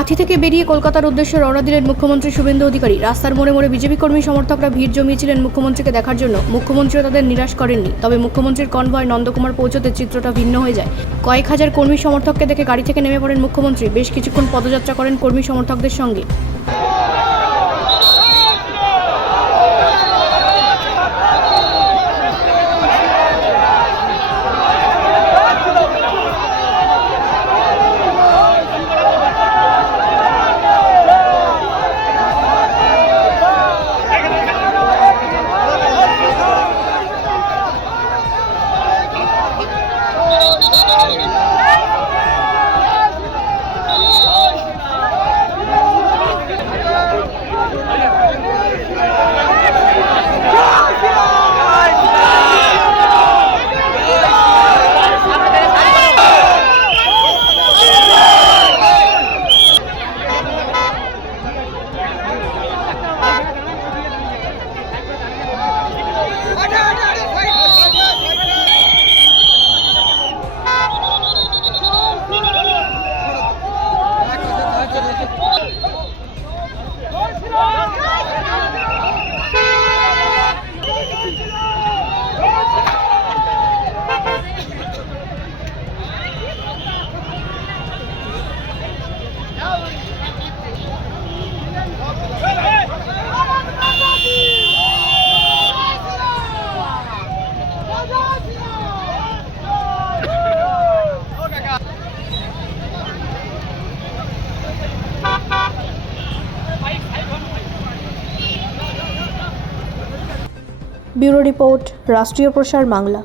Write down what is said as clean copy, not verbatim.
কাঁথি থেকে বেরিয়ে কলকাতার উদ্দেশ্যে রওনা দিলেন মুখ্যমন্ত্রী শুভেন্দু অধিকারী। রাস্তার মোড়ে মোড়ে বিজেপি কর্মী সমর্থকরা ভিড় জমিয়েছিলেন মুখ্যমন্ত্রীকে দেখার জন্য। মুখ্যমন্ত্রীও তাদের নিরাশ করেননি। তবে মুখ্যমন্ত্রীর কনভয় নন্দকুমার পৌঁছতে চিত্রটা ভিন্ন হয়ে যায়। কয়েক হাজার কর্মী সমর্থককে দেখে গাড়ি থেকে নেমে পড়েন মুখ্যমন্ত্রী। বেশ কিছুক্ষণ পদযাত্রা করেন কর্মী সমর্থকদের সঙ্গে। ব্যুরো রিপোর্ট, রাষ্ট্রীয় প্রসার বাংলা।